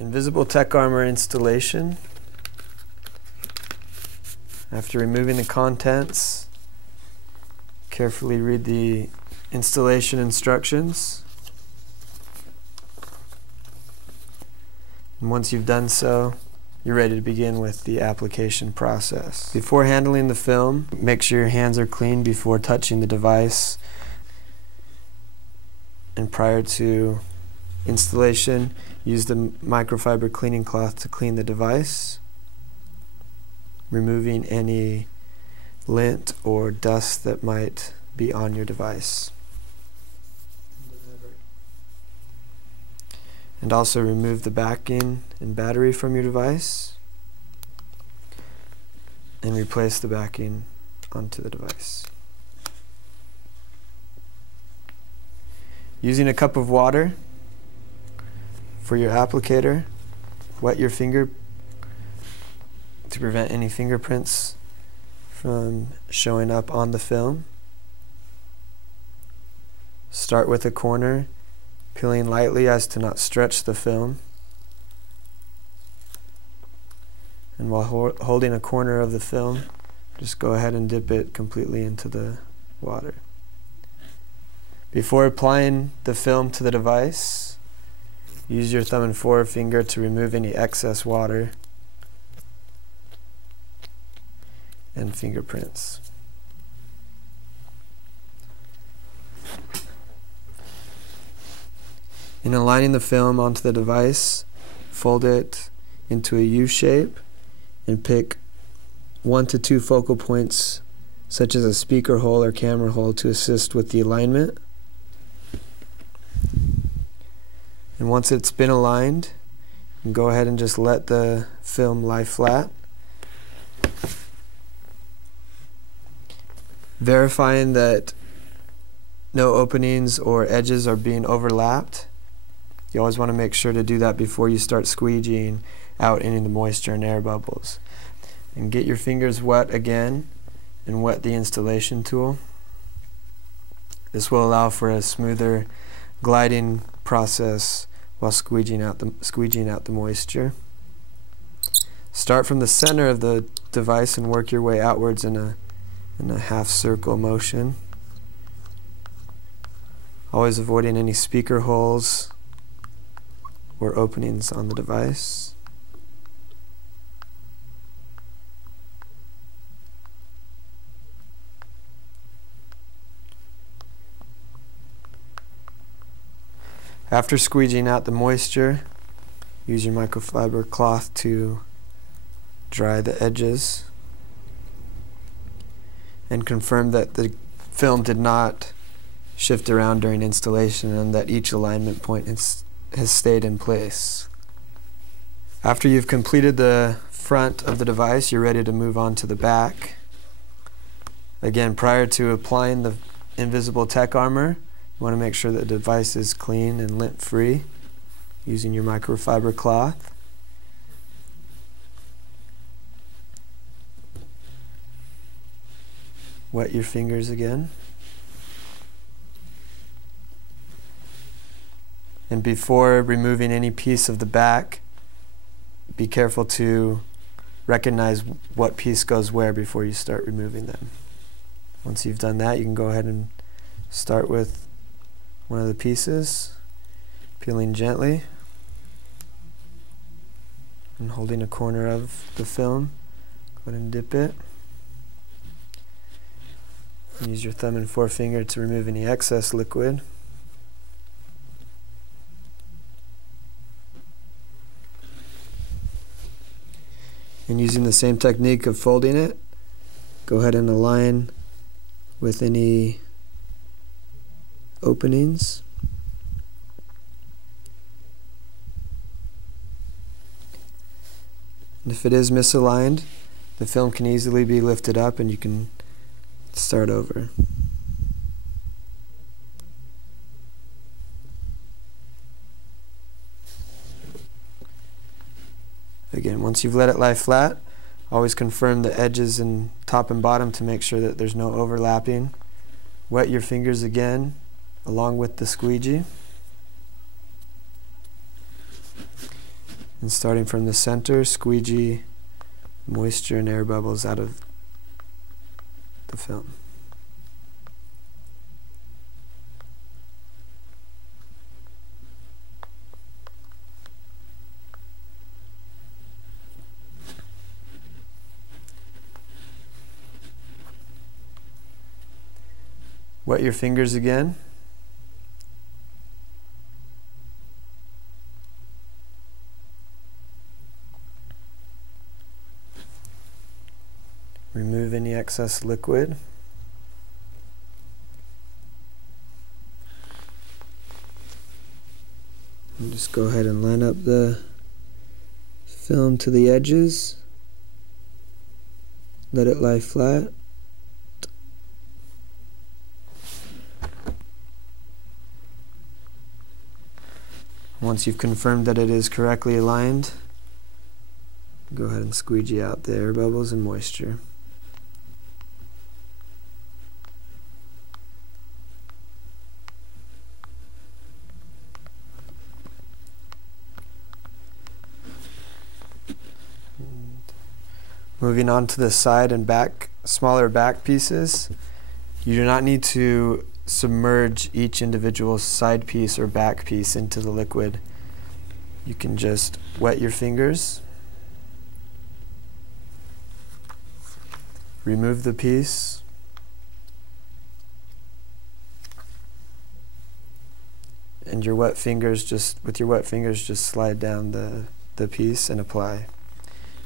Invisible Tech Armor installation. After removing the contents, carefully read the installation instructions. And once you've done so, you're ready to begin with the application process. Before handling the film, make sure your hands are clean before touching the device. And prior to installation, use the microfiber cleaning cloth to clean the device, removing any lint or dust that might be on your device. And also remove the backing and battery from your device and replace the backing onto the device. Using a cup of water for your applicator, wet your finger to prevent any fingerprints from showing up on the film. Start with a corner, peeling lightly as to not stretch the film. And while holding a corner of the film, just go ahead and dip it completely into the water. Before applying the film to the device, use your thumb and forefinger to remove any excess water and fingerprints. In aligning the film onto the device, fold it into a U shape and pick 1 to 2 focal points, such as a speaker hole or camera hole, to assist with the alignment. And once it's been aligned, you can go ahead and just let the film lie flat. Verifying that no openings or edges are being overlapped. You always want to make sure to do that before you start squeegeeing out any of the moisture and air bubbles. And get your fingers wet again and wet the installation tool. This will allow for a smoother gliding process while squeegeeing out the moisture. Start from the center of the device and work your way outwards in a half circle motion. Always avoiding any speaker holes or openings on the device. After squeegeeing out the moisture, use your microfiber cloth to dry the edges and confirm that the film did not shift around during installation and that each alignment point has stayed in place. After you've completed the front of the device, you're ready to move on to the back. Again, prior to applying the Invisible Tech Armor, you want to make sure that the device is clean and lint-free using your microfiber cloth. Wet your fingers again. And before removing any piece of the back, be careful to recognize what piece goes where before you start removing them. Once you've done that, you can go ahead and start with one of the pieces, peeling gently and holding a corner of the film. Go ahead and dip it. And use your thumb and forefinger to remove any excess liquid. And using the same technique of folding it, go ahead and align with any openings. And if it is misaligned, the film can easily be lifted up and you can start over. Again, once you've let it lie flat, always confirm the edges and top and bottom to make sure that there's no overlapping. Wet your fingers again along with the squeegee. And starting from the center, squeegee moisture and air bubbles out of the film. Wet your fingers again. Remove any excess liquid. And just go ahead and line up the film to the edges. Let it lie flat. Once you've confirmed that it is correctly aligned, go ahead and squeegee out the air bubbles and moisture. Moving on to the side and back, smaller back pieces, you do not need to submerge each individual side piece or back piece into the liquid. You can just wet your fingers, remove the piece, and with your wet fingers just slide down the piece and apply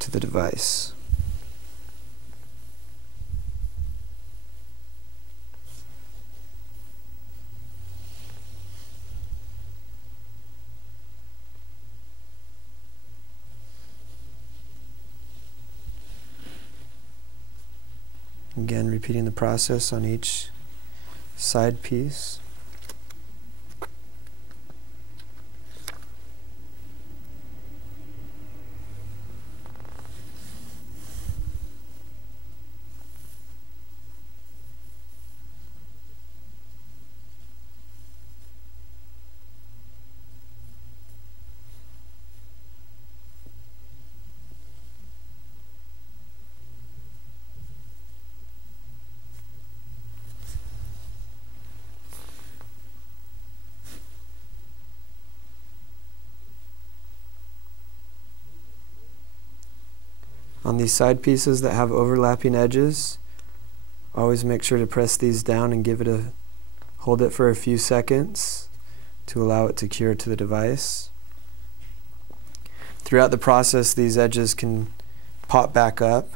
to the device. Again, repeating the process on each side piece. On these side pieces that have overlapping edges, always make sure to press these down and hold it for a few seconds to allow it to cure to the device. Throughout the process, these edges can pop back up.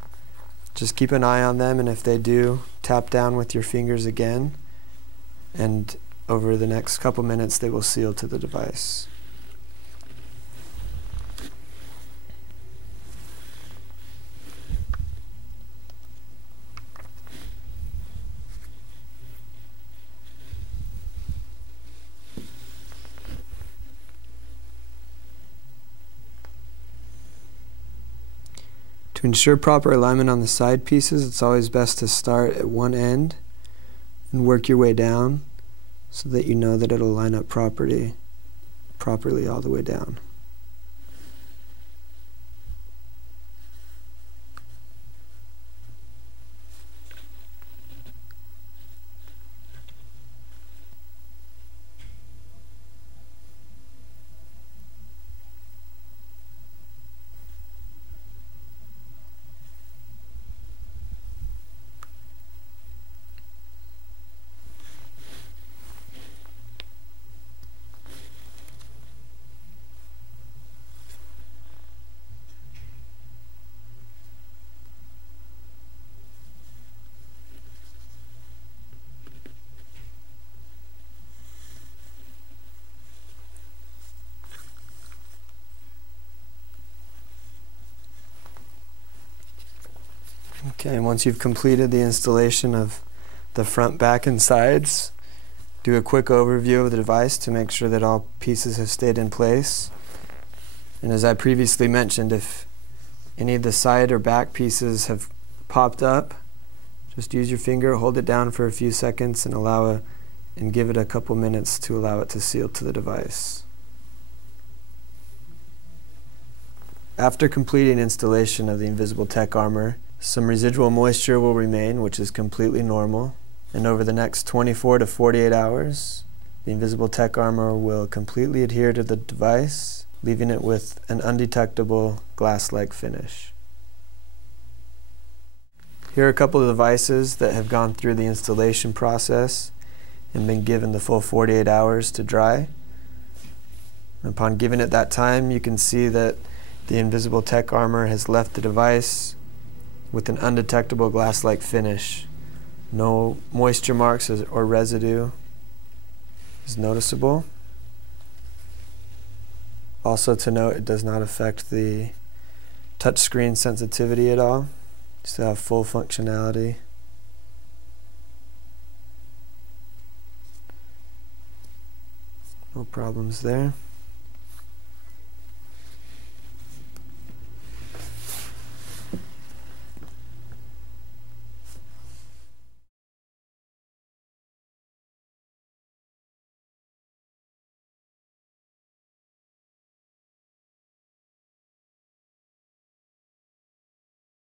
Just keep an eye on them, and if they do, tap down with your fingers again, and over the next couple minutes they will seal to the device. To ensure proper alignment on the side pieces, it's always best to start at one end and work your way down so that you know that it'll line up properly all the way down. Okay, and once you've completed the installation of the front, back, and sides, do a quick overview of the device to make sure that all pieces have stayed in place. And as I previously mentioned, if any of the side or back pieces have popped up, just use your finger, hold it down for a few seconds, and give it a couple minutes to allow it to seal to the device. After completing installation of the Invisible Tech Armor, some residual moisture will remain, which is completely normal. And over the next 24 to 48 hours, the Invisible Tech Armor will completely adhere to the device, leaving it with an undetectable glass-like finish. Here are a couple of devices that have gone through the installation process and been given the full 48 hours to dry. Upon giving it that time, you can see that the Invisible Tech Armor has left the device with an undetectable glass-like finish. No moisture marks or residue is noticeable. Also to note, it does not affect the touchscreen sensitivity at all. Still have full functionality. No problems there.